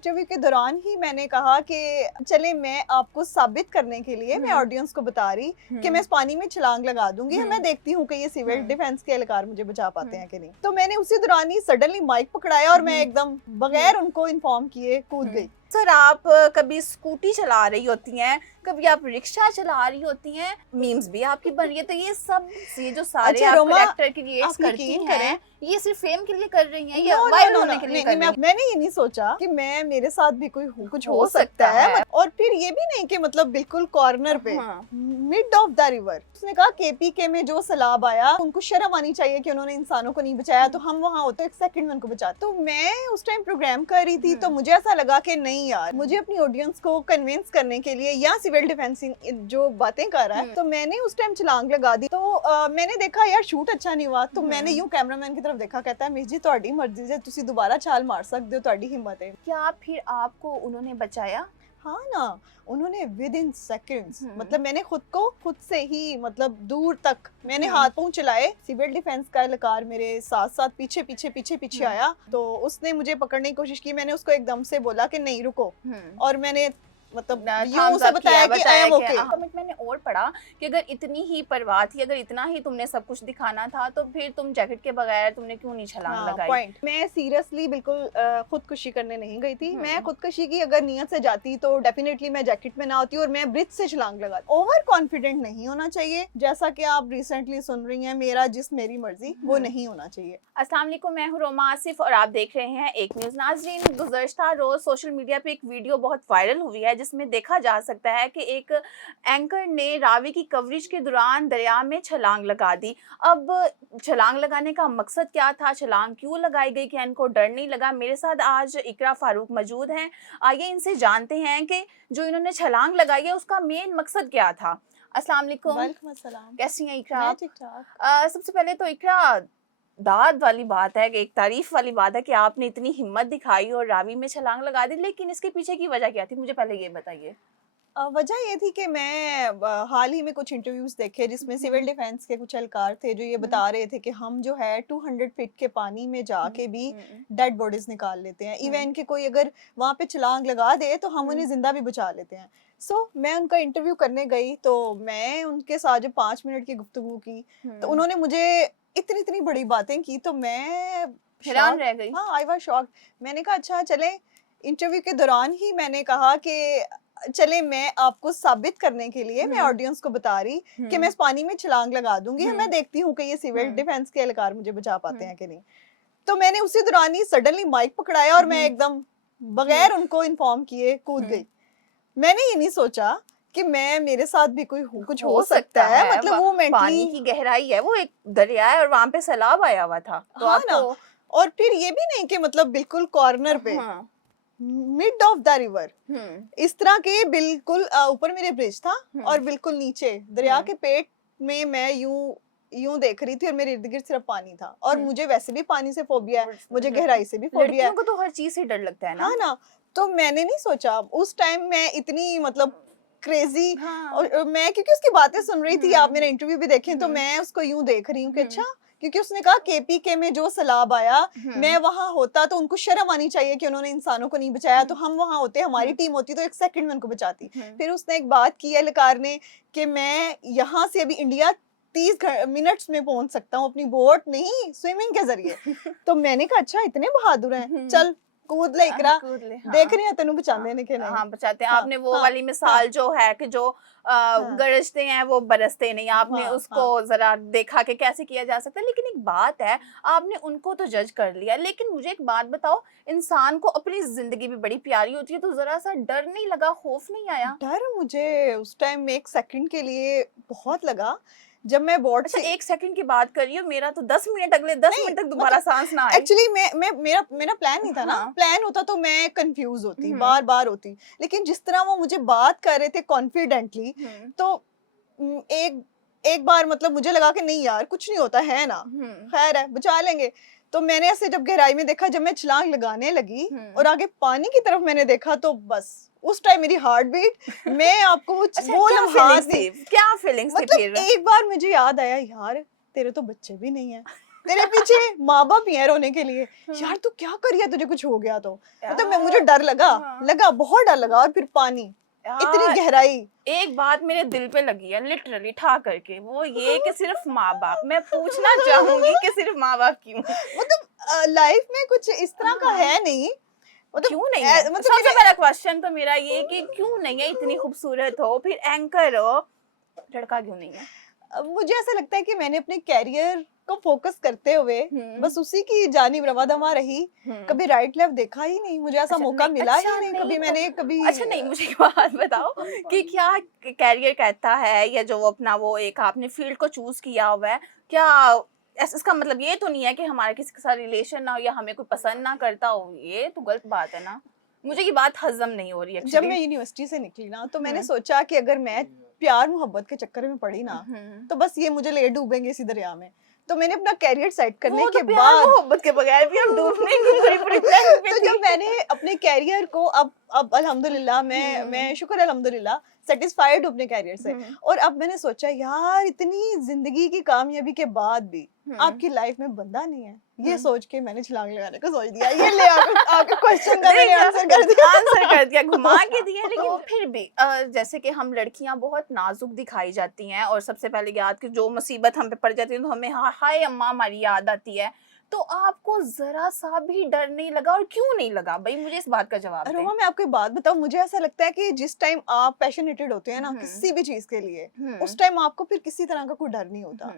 Interview के दौरान ही मैंने कहा कि चले मैं आपको साबित करने के लिए मैं ऑडियंस को बता रही कि मैं इस पानी में छलांग लगा दूंगी, मैं देखती हूँ कि ये सिविल डिफेंस के एहलकार मुझे बचा पाते हैं कि नहीं। तो मैंने उसी दौरान ही सडनली माइक पकड़ाया और मैं एकदम बगैर उनको इन्फॉर्म किए कूद गई। सर, आप कभी स्कूटी चला रही होती हैं, कभी आप रिक्शा चला रही होती हैं, मीम्स भी आपकी बन रही है, तो ये सब ये जो सारे आप कैरेक्टर क्रिएट करती हैं, ये सिर्फ फेम के लिए कर रही हैं या वायरल होने के लिए कर रही हैं? मैंने ये नहीं सोचा कि मैं मेरे साथ भी कोई कुछ हो सकता है। और फिर ये भी नहीं कि मतलब बिल्कुल कॉर्नर पे मिड ऑफ द रिवर उसने कहा केपीके में जो सैलाब आया उनको शर्म आनी चाहिए कि उन्होंने इंसानों को नहीं बचाया, तो हम वहाँ होते एक सेकंड में उनको बचाते। तो मैं उस टाइम प्रोग्राम कर रही थी, तो मुझे ऐसा लगा कि नहीं यार, मुझे अपनी ऑडियंस को कन्विंस करने के लिए या सिविल डिफेंसिंग जो बातें कर रहा है, तो मैंने उस टाइम छलांग लगा दी। तो मैंने देखा यार शूट अच्छा नहीं हुआ, तो मैंने यूं कैमरामैन की तरफ देखा, कहता है मिस जी ਤੁਹਾਡੀ मर्जी से तुसी दोबारा छाल मार सकते हो, ਤੁਹਾਡੀ हिम्मत है। क्या फिर आपको उन्होंने बचाया? हाँ ना, उन्होंने विद इन सेकेंड्स, मतलब मैंने खुद से ही मतलब दूर तक मैंने हाथ पांव चलाए, सिविल डिफेंस का एहलकार मेरे साथ साथ पीछे आया, तो उसने मुझे पकड़ने की कोशिश की। मैंने उसको एकदम से बोला कि नहीं रुको, और मैंने मतलब यूं उसे बताया कि आई एम ओके। कमेंट मैंने और पढ़ा कि अगर इतनी ही परवाह थी, अगर इतना ही तुमने सब कुछ दिखाना था, तो फिर तुम जैकेट के बगैर तुमने क्यों नहीं छलांग लगाई? पॉइंट। मैं सीरियसली बिल्कुल खुदकुशी करने नहीं गई थी। मैं खुदकुशी की अगर नियत से जाती तो डेफिनेटली मैं जैकेट में ना होती और मैं ब्रिज से छलांग लगाती। ओवर कॉन्फिडेंट नहीं होना चाहिए, जैसा कि आप रिसेंटली सुन रही हैं, मेरा जिस मेरी मर्जी, वो नहीं होना चाहिए। अस्सलाम वालेकुम, मैं हूं रोमा आसिफ और आप देख रहे हैं एक न्यूज़। नाज़रीन, गुज़श्ता रोज सोशल मीडिया पे एक वीडियो बहुत वायरल हुई है जिसमें देखा जा सकता है कि एक एंकर ने रावी की कवरेज के दौरान दरिया में छलांग लगा दी। अब छलांग लगाने का मकसद क्या था, छलांग क्यों लगाई गई, क्या इनको डर नहीं लगा? मेरे साथ आज इकरा फारूक मौजूद हैं। आइए इनसे जानते हैं कि जो इन्होंने छलांग लगाई है उसका मेन मकसद क्या था। अस्सलाम वालेकुम। वालेकुम अस्सलाम। कैसी हैं इकरा? मैं ठीक ठाक। सबसे पहले तो इकरा, दाद वाली बात है, एक तारीफ वाली बात है कि आपने इतनी हिम्मत दिखाई और रावी में छलांग लगा दी, लेकिन इसके पीछे की वजह क्या थी, मुझे पहले ये बताइए। वजह ये थी कि मैं हाल ही में कुछ इंटरव्यूज देखे जिसमें सिविल डिफेंस के कुछ एहलकार थे जो ये बता रहे थे कि हम जो है 200 फीट के पानी में जाके भी डेड बॉडीज निकाल लेते हैं, इवन कि कोई अगर वहाँ पे छलांग लगा दे तो हम उन्हें जिंदा भी बचा लेते हैं। मैं उनका इंटरव्यू करने गई, तो मैं उनके साथ जब 5 मिनट की गुफ्तगू की तो उन्होंने मुझे इतनी बड़ी बातें की, तो मैं हैरान रह गई। हाँ, आई वाज शॉक्ड। मैंने कहा अच्छा चले, इंटरव्यू के दौरान ही मैंने कहा कि चले मैं आपको साबित करने के लिए मैं ऑडियंस को बता रही कि मैं इस पानी में छलांग लगा दूंगी, मैं देखती हूँ कि ये सिविल डिफेंस के एहलकार मुझे बचा पाते हैं कि नहीं। तो मैंने उसी दौरान ही सडनली माइक पकड़ाया और मैं एकदम बगैर उनको इन्फॉर्म किए कूद गई। मैंने ये नहीं सोचा कि मेरे साथ भी कोई कुछ हो सकता है। मतलब वो पानी की गहराई है, वो एक दरिया है और वहाँ पे सैलाब आया हुआ था, तो हाँ ना। और फिर ये भी नहीं कि मतलब बिल्कुल कॉर्नर पे मिड ऑफ द रिवर, इस तरह के बिल्कुल ऊपर मेरे ब्रिज था और बिल्कुल नीचे दरिया के पेट में मैं यूं देख रही थी और मेरे इर्द गिर्द सिर्फ पानी था। और मुझे वैसे भी पानी से फोबिया है, मुझे गहराई से भी फोबिया है। लड़कियों को तो हर चीज से डर लगता है ना। हाँ ना। तो मैंने नहीं सोचा उस टाइम मैं इतनी मतलब क्रेजी, और मैं क्योंकि उसकी बातें सुन रही थी, आप मेरा इंटरव्यू भी देखें, तो मैं उसको यूं देख रही हूँ कि अच्छा, क्योंकि उसने कहा केपीके में जो सैलाब आया मैं वहां होता तो उनको शर्म आनी चाहिए कि उन्होंने इंसानों को नहीं बचाया, तो हम वहां होते, हमारी टीम होती तो एक सेकंड में उनको बचाती। फिर उसने एक बात की एहलकार ने कि मैं यहाँ से अभी इंडिया 30 मिनट्स में पहुंच सकता हूँ अपनी बोट नहीं स्विमिंग के जरिए। तो मैंने कहा अच्छा इतने बहादुर हैं, चल कूद ले इकरा, देख रही है तेनू बचाने ने के नहीं। हाँ, बचाते हैं। आपने वो वाली मिसाल जो है कि जो गरजते हैं वो बरसते नहीं, आपने उसको जरा देखा कि कैसे किया जा सकता है। लेकिन एक बात है, आपने उनको तो जज कर लिया, लेकिन मुझे एक बात बताओ, इंसान को अपनी जिंदगी भी बड़ी प्यारी होती है, तो जरा सा डर नहीं लगा, खौफ नहीं आया? डर मुझे उस टाइम में 1 सेकंड के लिए बहुत लगा जब मैं बोर्ड से 1 सेकंड की बात कर रही हूँ, मेरा तो 10 मिनट, अगले 10 मिनट तक दोबारा सांस ना आए। एक्चुअली मेरा प्लान नहीं था ना। प्लान होता तो मैं कंफ्यूज होती, बार होती, लेकिन जिस तरह वो मुझे बात कर रहे थे कॉन्फिडेंटली, तो एक बार मतलब मुझे लगा कि नहीं यार कुछ नहीं होता है ना, खैर है बचा लेंगे। तो मैंने ऐसे जब गहराई में देखा, जब मैं छलांग लगाने लगी और आगे पानी की तरफ मैंने देखा, तो बस उस टाइम मेरी हार्ट बीट, मैं आपको वो क्या फीलिंग्स थी? मतलब एक बार मुझे याद आया यार तेरे तो बच्चे भी नहीं है, तेरे पीछे माँ बाप ही है रोने के लिए, यार तू क्या करिए, तुझे कुछ हो गया तो मतलब मैं मुझे डर लगा बहुत डर लगा। और फिर पानी, इतनी यार गहराई। एक बात मेरे दिल पे लगी है लिटरली ठा करके, वो ये कि सिर्फ माँ बाप, मैं पूछना चाहूंगी कि सिर्फ माँ बाप क्यों? मतलब लाइफ में कुछ इस तरह का है नहीं, मतलब क्यों नहीं है? मतलब सबसे पहला क्वेश्चन तो मेरा ये कि क्यों नहीं है? इतनी खूबसूरत हो, फिर एंकर हो, लड़का क्यों नहीं है? मुझे ऐसा लगता है कि मैंने अपने कैरियर को फोकस करते हुए बस उसी की जानिब रवादमा रही, कभी राइट लेफ्ट देखा ही नहीं, मुझे ऐसा अच्छा मौका नहीं, मिला अच्छा ही नहीं, नहीं कभी तो मैंने कभी अच्छा नहीं, मुझे एक बात बताओ कि क्या कैरियर कहता है या जो वो अपना वो एक आपने फील्ड को चूज किया हुआ है, क्या इसका मतलब ये तो नहीं है कि हमारा किसी के साथ रिलेशन ना हो या हमें कोई पसंद ना करता हो? ये तो गलत बात है ना, मुझे ये बात हजम नहीं हो रही जब एक्चुअली। मैं यूनिवर्सिटी से निकली ना तो मैंने सोचा कि अगर मैं प्यार मोहब्बत के चक्कर में पड़ी ना तो बस ये मुझे ले डूबेंगे इसी दरिया में। तो मैंने अपना कैरियर सेट करने वो के तो प्यार बाद मोहब्बत के बगैर भी हम डूबने की पूरी पूरी प्लानिंग पे तो थी। जब मैंने अपने कैरियर को अब अल्हम्दुलिल्लाह मैं शुक्र अल्हम्दुलिल्लाह सेटिस्फाइड हूँ अपने कैरियर से। और अब मैंने सोचा यार इतनी जिंदगी की कामयाबी के बाद भी आपकी लाइफ में बंदा नहीं है, ये सोच के मैंने छलांग लगाने को सोच दिया। ये ले आके क्वेश्चन का मैंने आंसर कर दिया। आंसर कर दिया, घुमा के दिया। लेकिन फिर भी जैसे कि हम लड़कियां बहुत नाजुक दिखाई जाती हैं और सबसे पहले याद कि जो मुसीबत हम पे पड़ जाती है तो हमें हाय अम्मा हमारी याद आती है। तो आपको जरा सा भी डर नहीं लगा और क्यों नहीं लगा भाई? मुझे इस बात का जवाब दें। रोमा मैं आपको एक बात बताऊं, मुझे ऐसा लगता है कि जिस टाइम आप पैशनेटेड होते हैं ना किसी भी चीज के लिए, उस टाइम आपको फिर किसी तरह का कोई डर नहीं होता।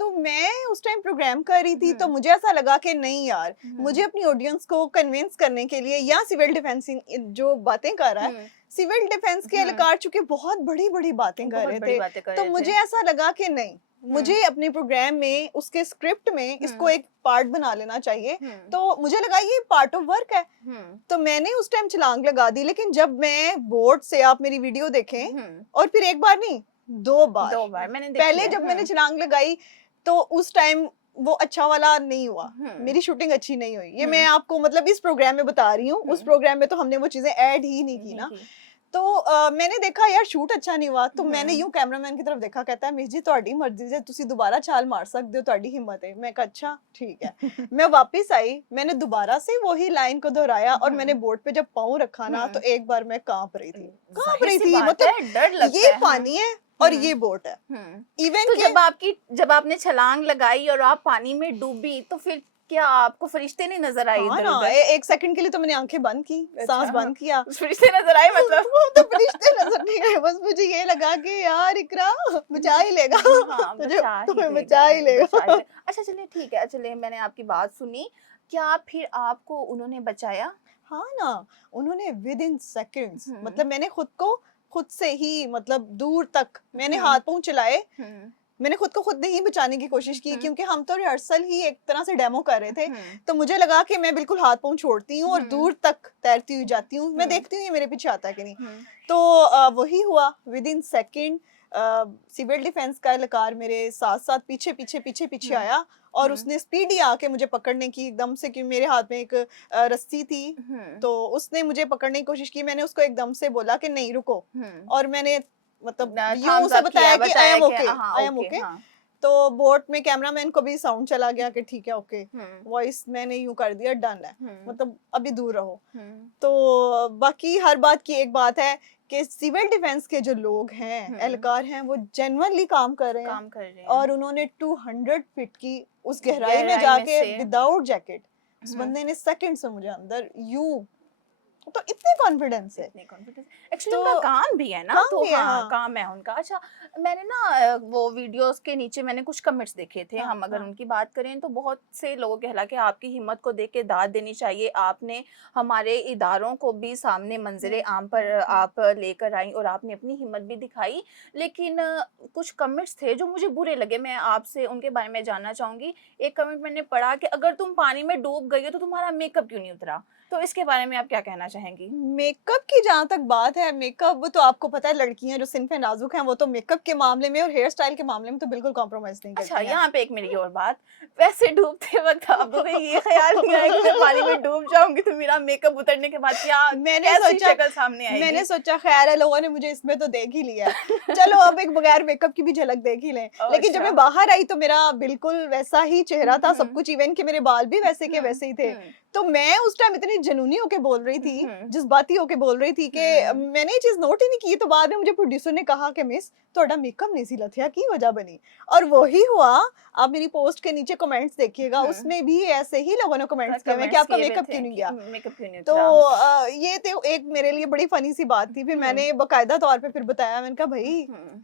तो मैं उस टाइम प्रोग्राम कर रही थी तो मुझे ऐसा लगा कि नहीं यार, मुझे अपनी ऑडियंस को कन्विंस करने के लिए, या सिविल डिफेंस जो बातें कर रहा है, सिविल डिफेंस के एहलकार चूंकि बहुत बड़ी बड़ी बातें कर रहे थे, तो मुझे ऐसा लगा कि नहीं, मुझे अपने प्रोग्राम में उसके स्क्रिप्ट में इसको एक पार्ट बना लेना चाहिए। तो मुझे लगा ये पार्ट ऑफ वर्क है, तो मैंने उस टाइम छलांग लगा दी। लेकिन जब मैं बोर्ड से, आप मेरी वीडियो देखें, और फिर एक बार नहीं 2 बार मैंने देखी पहले है। जब मैंने छलांग लगाई तो उस टाइम वो अच्छा वाला नहीं हुआ, मेरी शूटिंग अच्छी नहीं हुई। ये मैं आपको मतलब इस प्रोग्राम में बता रही हूँ, उस प्रोग्राम में तो हमने वो चीजें ऐड ही नहीं की ना। तो मैंने देखा यार शूट अच्छा नहीं हुआ, तो मैंने यूं कैमरामैन की तरफ देखा, कहता है मिस जी ਤੁਹਾਡੀ मर्जी से तुसी दोबारा छाल मार सकते हो, ਤੁਹਾਡੀ हिम्मत है। मैं कहा अच्छा ठीक है। मैं वापस आई, मैंने दोबारा से वही लाइन को दोहराया और मैंने बोर्ड पे जब पाँव रखा ना तो एक बार मैं कांप रही थी, मतलब डर लगता ये है। पानी है और ये बोट है। इवन तो जब आपने छलांग लगाई और आप पानी में डूबी तो फिर क्या आपको फरिश्ते नहीं नजर आए हाँ इधर ना, उधर? एक सेकंड के लिए तो मैंने आंखें बंद की, सांस बंद किया, फरिश्ते नजर आए मतलब? वो तो फरिश्ते नजर नहीं आए, बस मुझे ये लगा कि यार इकरा बचा ही लेगा। हाँ, तुझे बचा ही तुम्हें लेगा, बचा ही लेगा। बचा ही ले- अच्छा चलिए ठीक है, चलिए मैंने आपकी बात सुनी, क्या फिर आपको उन्होंने बचाया? हाँ ना, उन्होंने विद इन सेकंड्स, मतलब मैंने खुद से ही, मतलब दूर तक मैंने हाथ पांव चलाए, मैंने खुद को खुद नहीं बचाने की कोशिश की, क्योंकि हम तो रिहर्सल ही एक तरह से डेमो कर रहे थे। तो मुझे लगा कि मैं बिल्कुल हाथ पांव छोड़ती हूँ और दूर तक तैरती हुई जाती हूँ, मैं देखती हूँ ये मेरे पीछे आता है कि नहीं। तो वही हुआ, within second civil defence का एहलकार मेरे साथ साथ पीछे पीछे पीछे पीछे आया और उसने स्पीडी आके मुझे पकड़ने की एकदम से, क्योंकि मेरे हाथ में एक रस्सी थी, तो उसने मुझे पकड़ने की कोशिश की। मैंने उसको एकदम से बोला कि नहीं रुको, और मैंने मतलब यूं उसे बताया कि आई एम ओके। तो बोट में कैमरामैन को भी साउंड चला गया कि ठीक है ओके, वॉइस मैंने यूं कर दिया डन है, मतलब अभी दूर रहो। तो बाकी हर बात की एक बात है कि सिविल डिफेंस के जो लोग हैं, एहलकार हैं, वो जेन्युइनली काम कर रहे हैं और उन्होंने 200 फीट की उस गहराई में जाके विदाउट जैकेट उस बंदे ने सेकंड से मुझे अंदर यूं, तो इतने कॉन्फिडेंस है, एक्चुअली उनका काम भी है ना, तो हाँ काम है उनका। अच्छा मैंने ना वो वीडियोस के नीचे मैंने कुछ कमेंट्स देखे थे, हम अगर उनकी बात करें तो बहुत से लोगों के हालांकि आपकी हिम्मत को देख के दाद देनी चाहिए, आपने हमारे इदारों को भी सामने मंजरे आम पर आप लेकर आई और आपने अपनी हिम्मत भी दिखाई। लेकिन कुछ कमेंट्स थे जो मुझे बुरे लगे, मैं आपसे उनके बारे में जानना चाहूंगी। एक कमेंट मैंने पढ़ा कि अगर तुम पानी में डूब गई हो तो तुम्हारा मेकअप क्यों नहीं उतरा? तो इसके बारे में आप क्या कहना चाहेंगी? मेकअप की जहाँ तक बात है, मेकअप वो तो आपको पता है, लड़कियां जो सिनफे नाजुक हैं वो तो मेकअप के मामले में और हेयर स्टाइल के मामले में तो बिल्कुल कॉम्प्रोमाइज नहीं अच्छा, करती हैं। यहाँ पे एक मेरी और बात, वैसे डूबते वक्त आपको कहीं ये ख्याल नहीं आया कि मैं पानी में डूब जाऊंगी तो मेरा मेकअप उतरने के बाद क्या मैंने कैसी सोचा शक्ल सामने आएगी? मैंने सोचा खैर है, लोगों ने मुझे इसमें तो देख ही लिया है, चलो अब एक बगैर मेकअप की भी झलक देख ही लें। लेकिन जब अच्छा। मैं बाहर आई तो मेरा बिल्कुल वैसा ही चेहरा था, सब हम्म, कुछ, इवन कि मेरे बाल भी वैसे के हम्म, वैसे ही थे। हम्म, तो मैं उस टाइम इतनी जुनूनी होके बोल रही थी, हम्म, जज्बाती होके बोल रही थी कि मैंने ये चीज नोट ही नहीं की। तो बाद में मुझे प्रोड्यूसर ने कहा कि मिस थोड़ा मेकअप नहीं सी लथिया की वजह बनी, और वही हुआ। आप मेरी पोस्ट के नीचे कमेंट्स देखिएगा, उसमें भी ऐसे ही लोगों ने कमेंट्स किए हुए कि आपका मेकअप क्यों नहीं गया। मेकअप क्यों नहीं तो उतरा? ये तो एक मेरे लिए बड़ी फनी सी बात थी। फिर मैंने बाकायदा तौर पे फिर बताया, मैंने कहा भाई हम्म,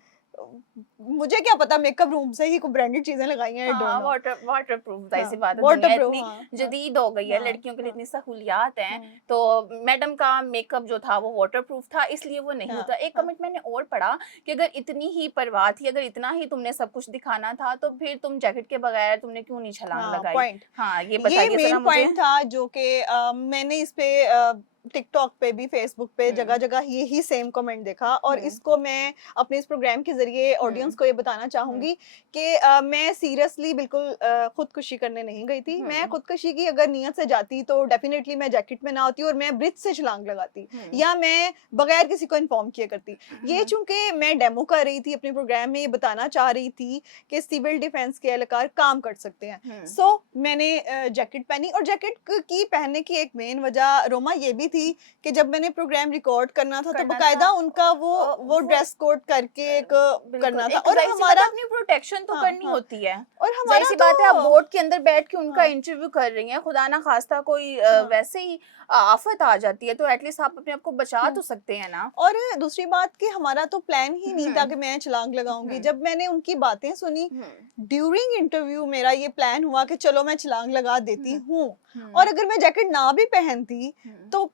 मुझे क्या पता, मेकअप रूम से ही कोई ब्रांडेड चीजें लगाई हैं, आई डोंट हाँ, नो। वाटर प्रूफ, जाहिर सी हाँ, बात है, दुनिया वाटरप्रूफ, इतनी हाँ, जदीद हो गई है, हाँ, लड़कियों के लिए हाँ, इतनी सहूलियात हैं। हाँ, तो मैडम का मेकअप जो था वो वाटर प्रूफ था, इसलिए वो नहीं हाँ, होता। एक हाँ, कमेंट मैंने और पढ़ा कि अगर इतनी ही परवाह थी, अगर इतना ही तुमने सब कुछ दिखाना था, तो फिर तुम जैकेट के बगैर तुमने क्यों नहीं छलांग हाँ, लगाई? पॉइंट। हाँ, ये ये बताइए मेन जरा मुझे। पॉइंट था जो कि मैंने इस पे टिकटॉक पे भी, फेसबुक पे, जगह जगह यही सेम कमेंट देखा, और हम्म, इसको मैं अपने इस प्रोग्राम के जरिए ऑडियंस को ये बताना चाहूंगी कि मैं सीरियसली बिल्कुल खुदकुशी करने नहीं गई थी। मैं खुदकुशी की अगर नियत से जाती तो डेफिनेटली मैं जैकेट में ना होती और मैं ब्रिज से छलांग लगाती, या मैं बगैर किसी को इन्फॉर्म किया करती। ये चूंकि मैं डेमो कर रही थी अपने प्रोग्राम में, ये बताना चाह रही थी कि सिविल डिफेंस के एहलकार काम कर सकते हैं। सो मैंने जैकेट पहनी, और जैकेट की पहनने की एक मेन वजह रोमा ये भी थी कि जब मैंने प्रोग्राम रिकॉर्ड करना था तो करना बकायदा था, उनका वो ड्रेस कोड करके एक बिल्कुल, करना था, एक और जाहिर सी बात है, हमारा, अपनी प्रोटेक्शन तो हाँ, करनी हाँ, होती है। और जाहिर हमारा सी तो, बात है, आप बोर्ड के अंदर बैठ के उनका हाँ, इंटरव्यू कर रही हैं, खुदा ना खास्ता कोई हाँ, वैसे ही आफत आ जाती है, तो एटलीस्ट आप अपने आप को बचा हम्म। तो सकते हैं ना। और दूसरी बात कि हमारा तो प्लान ही नहीं था हम्म, कि मैं छलांग लगाऊंगी। हम्म, जब मैंने उनकी बातें सुनी हम्म, ड्यूरिंग इंटरव्यू, मेरा ये प्लान हुआ कि चलो मैं छलांग लगा देती हम्म, हूँ। और हम्म, अगर मैं जैकेट ना भी पहनती हम्म, तो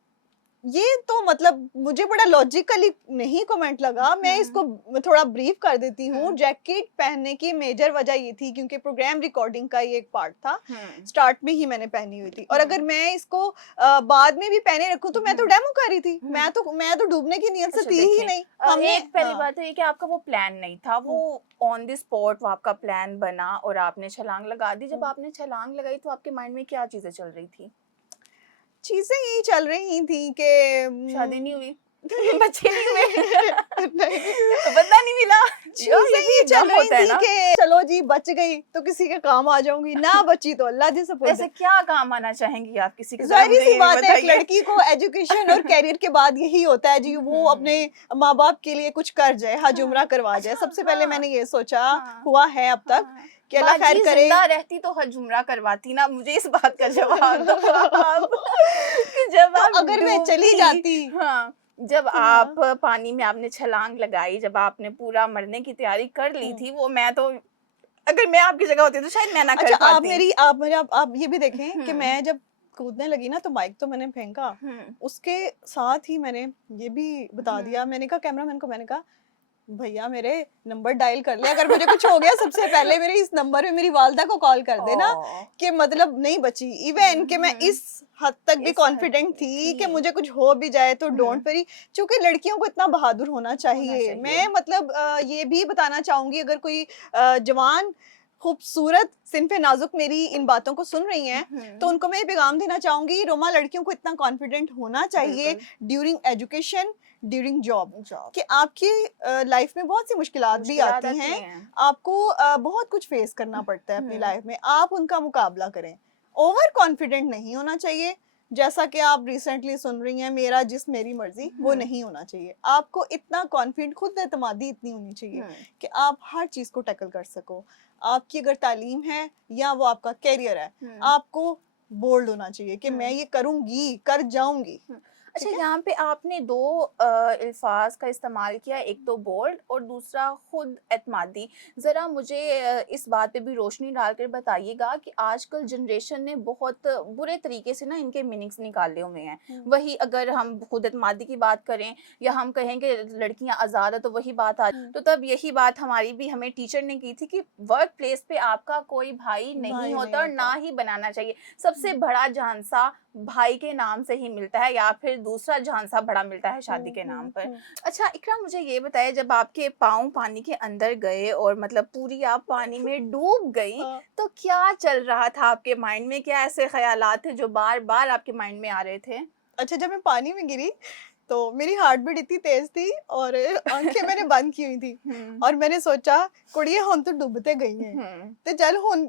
ये तो मतलब मुझे बड़ा लॉजिकली नहीं कमेंट लगा। मैं हम्म, इसको थोड़ा ब्रीफ कर देती हूँ। हम्म, जैकेट पहनने की मेजर वजह ये थी क्योंकि प्रोग्राम रिकॉर्डिंग का ये एक पार्ट था, हम्म, स्टार्ट में ही मैंने पहनी हुई थी। और अगर मैं इसको बाद में भी पहने रखूं तो मैं तो डेमो कर रही थी, मैं तो डूबने की नियत से अच्छा थी ही देखें, नहीं। हमने, एक पहली हाँ, बात तो ये कि आपका वो प्लान नहीं था, हम्म, वो ऑन द स्पॉट वो आपका प्लान बना और आपने छलांग लगा दी। जब हम्म। आपने छलांग लगाई तो आपके माइंड में क्या चीजें चल रही थी? चीजें यही चल रही थी कि शादी नहीं हुई? बच्चे नहीं हुए? नहीं, बंदा नहीं मिला? यार चीजें ये भी ये एक चल गम रही होता है थी ना। कि चलो जी बच गई तो किसी के काम आ जाऊंगी, ना बची तो अल्लाह जी सपोर्ट। ऐसे क्या काम आना चाहेंगी आप किसी के? जरा जाहिर मुझे सी ये बात है, एक बताइए। लड़की को एजुकेशन और कैरियर के बाद यही होता है जी, वो अपने माँ बाप के लिए कुछ कर जाए, हज उम्रा करवा जाए। अच्छा, सबसे पहले मैंने ये सोचा, हाँ, हुआ है अब तक, हाँ। कि अल्लाह खैर बाजी करे। जिंदा रहती तो हज उम्रा करवाती ना, मुझे इस बात का जवाब दो आप कि जब तो आप अगर मैं चली डूबी, जाती, हाँ, जब आप हाँ, पानी में आपने छलांग लगाई, जब आपने पूरा मरने की तैयारी कर ली थी, वो मैं तो, अगर मैं आपकी जगह होती तो शायद मैं ना कर अच्छा पाती। आप ये भी देखें कि मैं जब कूदने लगी ना तो माइक तो मैंने फेंका, हम्म, उसके साथ ही मैंने ये भी बता दिया। हम्म, मैंने कहा कैमरामैन को, मैंने कहा भैया मेरे नंबर डायल कर ले, अगर मुझे कुछ हो गया सबसे पहले मेरे इस नंबर पे मेरी वालदा को कॉल कर देना। ओ, कि मतलब नहीं बची, इवन कि मैं इस हद तक भी इस हद कॉन्फिडेंट थी कि थी। मुझे कुछ हो भी जाए तो डोंट वरी। क्योंकि लड़कियों को इतना बहादुर होना चाहिए। चाहिए। मैं मतलब ये भी बताना चाहूंगी, अगर कोई जवान खूबसूरत सिनफे नाजुक मेरी इन बातों को सुन रही हैं तो उनको मैं ये पैगाम देना चाहूंगी, रोमा, लड़कियों को इतना कॉन्फिडेंट होना चाहिए बिल्कुल। During education, during job, job, कि आपकी लाइफ में बहुत सी मुश्किलात भी मुश्किलात आती आती हैं। हैं। आपको बहुत कुछ फेस करना पड़ता है अपनी हम्म, लाइफ में, आप उनका मुकाबला करें। ओवर कॉन्फिडेंट नहीं होना चाहिए, जैसा कि आप रिसेंटली सुन रही हैं, मेरा जिस्म मेरी मर्जी, वो नहीं होना चाहिए। आपको इतना कॉन्फिडेंट, खुद एतमादी इतनी होनी चाहिए कि आप हर चीज को टैकल कर सको। आपकी अगर तालीम है या वो आपका कैरियर है, आपको बोल्ड होना चाहिए कि मैं ये करूंगी, कर जाऊंगी। अच्छा, ठीक है? यहाँ पे आपने दो अल्फाज का इस्तेमाल किया, एक तो बोल्ड और दूसरा खुद एतमादी। ज़रा मुझे इस बात पे भी रोशनी डालकर बताइएगा कि आजकल जनरेशन ने बहुत बुरे तरीके से ना इनके मीनिंग्स निकाले हुए हैं। वही अगर हम खुद एतमादी की बात करें या हम कहें कि लड़कियां आज़ाद है तो वही बात आ, तो तब यही बात हमारी भी हमें टीचर ने की थी कि वर्क प्लेस पे आपका कोई भाई नहीं भाई नहीं होता और ना होता। ही बनाना चाहिए। सबसे बड़ा झांसा भाई के नाम से ही मिलता है या फिर दूसरा झांसा बड़ा मिलता है शादी के नाम पर। अच्छा इकरा, मुझे ये बताइए, जब आपके पाँव पानी के अंदर गए और मतलब पूरी आप पानी में डूब गई, हाँ। तो क्या चल रहा था आपके माइंड में? क्या ऐसे ख्यालात थे जो बार बार आपके माइंड में आ रहे थे? अच्छा, जब मैं पानी में गिरी तो मेरी हार्ट बीट इतनी तेज थी और आंखें मैंने बंद की हुई थी और मैंने सोचा कुड़िए हम तो डूबते गई हैं तो चल हुन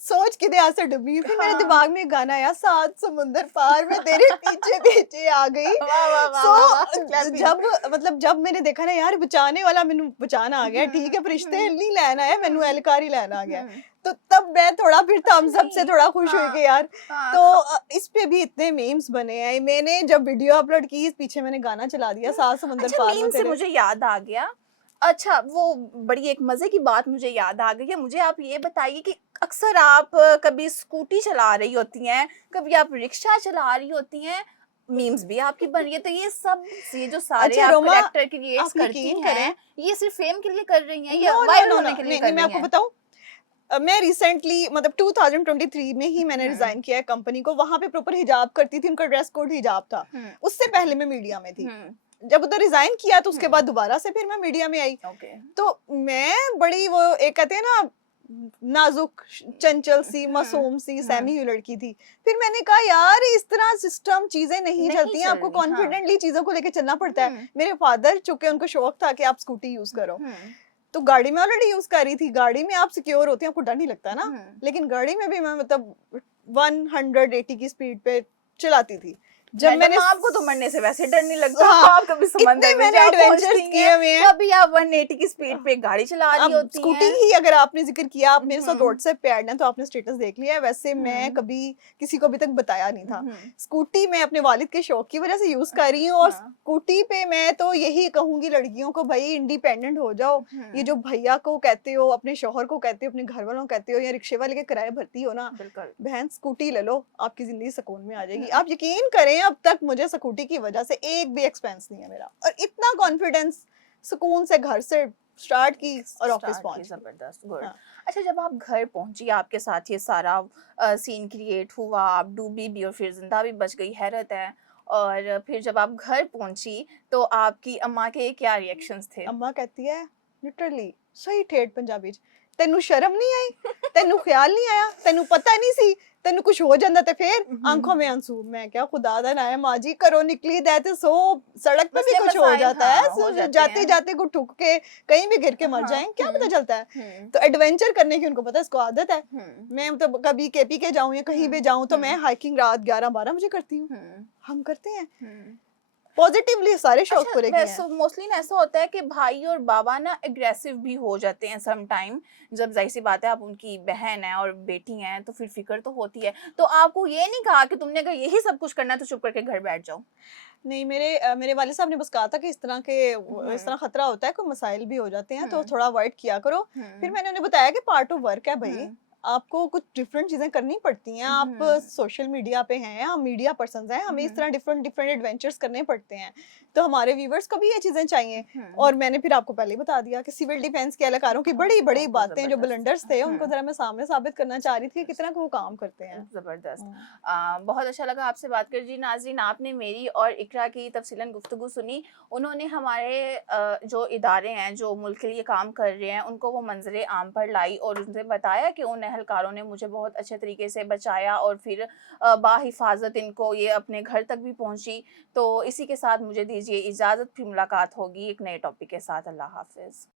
सोच के दे से डूबी। फिर मेरे हाँ। दिमाग में एक गाना आया, सात समुंदर पार मैं तेरे पीछे पीछे आ गई। वाह वाह वाह सो वाह, वाह, clapping। जब मैंने देखा ना यार बचाने वाला मैनू बचाना आ गया, ठीक है फरिश्ते नहीं लेना है मैनू एहलकार ही लेना आ गया, तो तब मैं थोड़ा फिर थम्स अप से थोड़ा खुश हुई कि यार। हाँ, तो इस पे भी इतने मीम्स बने हैं। मैंने जब वीडियो अपलोड की, इस पीछे मैंने गाना चला दिया, सात समुंदर अच्छा, पार मीम में से तेरे। मुझे याद आ गया। अच्छा, वो बड़ी एक मजे की बात मुझे याद आ गई है। मुझे आप ये बताइए कि अक्सर आप कभी स्कूटी चला रही होती हैं, कभी आप रिक्शा चला रही होती हैं, मीम्स भी आपकी बन रही है, तो ये सब ये जो सारे अच्छा आप रोमा, कैरेक्टर क्रिएट्स आप करती यकीन हैं, करें, ये सिर्फ फेम के लिए कर रही हैं या नो नो वायरल नो होने नो के लिए नहीं कर नहीं, मैं रही आपको हैं? बताऊं, मैं रिसेंटली मतलब 2023 में ही मैंने हम्म। रिजाइन किया है कंपनी को। वहां पे प्रॉपर हिजाब करती थी, उनका ड्रेस कोड हिजाब था। हम्म, उससे पहले मैं मीडिया में थी। हम्म, जब उधर रिजाइन किया तो उसके हम्म। बाद दोबारा से फिर मैं मीडिया में आई। ओके। तो मैं बड़ी वो एक कहते हैं ना नाजुक चंचल सी मासूम सी सहमी हुई लड़की थी। फिर मैंने कहा यार इस तरह सिस्टम चीजें नहीं नहीं चलती हैं, आपको चलनी, हाँ। कॉन्फिडेंटली चीजों को लेके चलना पड़ता है। हम्म, मेरे फादर चूंकि उनको शौक था कि आप स्कूटी यूज करो, हम्म, तो गाड़ी में ऑलरेडी यूज कर रही थी। गाड़ी में आप सिक्योर होते हैं, आपको डर नहीं लगता ना, हम्म। लेकिन गाड़ी में भी मैं मतलब 180 की स्पीड पे चलाती थी। जब मैंने आपको तो मरने से वैसे डर नहीं लगता। हाँ, आप कभी समंदर इतने में मैंने जा एडवेंचर्स पहुंचती किए हैं, हुए हैं। कभी आप 180 की स्पीड पे गाड़ी चला रही अब होती स्कूटी हैं। ही अगर आपने जिक्र किया, आप मेरे साथ हम्म, व्हाट्सएप पे ऐड हैं तो आपने स्टेटस देख लिया है। वैसे मैं हम्म, कभी किसी को अभी तक बताया नहीं था। हम्म, स्कूटी मैं अपने वालिद के शौक की वजह से यूज कर रही हूँ। और हाँ, स्कूटी पे मैं तो यही कहूंगी लड़कियों को, भाई इंडिपेंडेंट हो जाओ। ये जो भैया को कहते हो, अपने शौहर को कहते हो, अपने घर वालों को कहते हो, या रिक्शे वाले के किराए भरती हो ना, बिल्कुल। बहन स्कूटी ले लो, आपकी जिंदगी सुकून में आ जाएगी। आप यकीन करें अब तक मुझे स्कूटी की वजह से एक भी एक्सपेंस नहीं है मेरा, और इतना कॉन्फिडेंस सुकून से घर से स्टार्ट की और ऑफिस पहुंच गई। जबरदस्त, गुड। हाँ। अच्छा, जब आप घर पहुंची, आपके साथ ये सारा सीन क्रिएट हुआ, आप डूबी भी और फिर जिंदा भी बच गई, हैरत है। और फिर जब आप घर पहुंची तो आपकी अम्मा के क्या रिएक्शंस थे? अम्मा कहती है लिटरली सही ठेठ पंजाबी च, तेनू शर्म नहीं आई, तेनू ख्याल नहीं आया, तेनू पता नहीं सी, तेनू कुछ हो जांदा ते फिर आंखों में आंसू। मैं क्या खुदा दा ना है माँ जी, घरों निकली दा ते सो सड़क पे भी मसले कुछ हो मसाइल, जाता हाँ, है, हो जाते जाते हैं। जाते को ठुक के कहीं भी गिर के मर हाँ, जाएं, क्या पता चलता है। हम्म, तो एडवेंचर करने की उनको पता है, इसको आदत है। हम्म, मैं तो कभी केपी के जाऊं या कहीं भी जाऊं तो मैं हाइकिंग रात 11-12 बजे करती हूँ। हम करते हैं पॉजिटिवली, सारे शौक अच्छा, पूरे किए हैं। वैसे मोस्टली ना ऐसा होता है कि भाई और बाबा ना एग्रेसिव भी हो जाते हैं सम टाइम। जब जाहिर सी बात है आप उनकी बहन है और बेटी हैं, तो फिर फिक्र तो होती है। तो आपको ये नहीं कहा कि तुमने अगर यही सब कुछ करना है तो चुप करके घर बैठ जाओ? नहीं, मेरे वाले साहब ने बस कहा था कि इस तरह खतरा होता है, कोई मसाइल भी हो जाते हैं तो थोड़ा अवॉइड किया करो। फिर मैंने उन्हें बताया कि पार्ट ऑफ वर्क है भाई, आपको कुछ डिफरेंट चीजें करनी पड़ती हैं। आप सोशल मीडिया पे हैं, हम मीडिया पर्संस हैं, हमें इस तरह डिफरेंट डिफरेंट एडवेंचर्स करने पड़ते हैं, तो हमारे व्यूवर्स को भी ये चीजें चाहिए। और मैंने फिर आपको पहले ही बता दिया कि सिविल डिफेंस के एहलकारों की बड़ी बड़ी बातें जो ब्लंडर्स थे उनको जरा मैं सामने साबित करना चाह रही थी कि कितना वो काम करते हैं। जबरदस्त। बहुत अच्छा लगा आपसे बात कर जी। नाज़रीन, आपने मेरी और इकरा की तफसीलन गुफ्तगू सुनी। उन्होंने हमारे जो इदारे हैं जो मुल्क के लिए काम कर रहे हैं उनको वो मंजर आम पर लाई और उनसे बताया कि उन एहलकारों ने मुझे बहुत अच्छे तरीके से बचाया और फिर बाहिफाजत इनको ये अपने घर तक भी पहुंची। तो इसी के साथ मुझे दीजिए इजाज़त, फिर मुलाकात होगी एक नए टॉपिक के साथ। अल्लाह हाफिज़।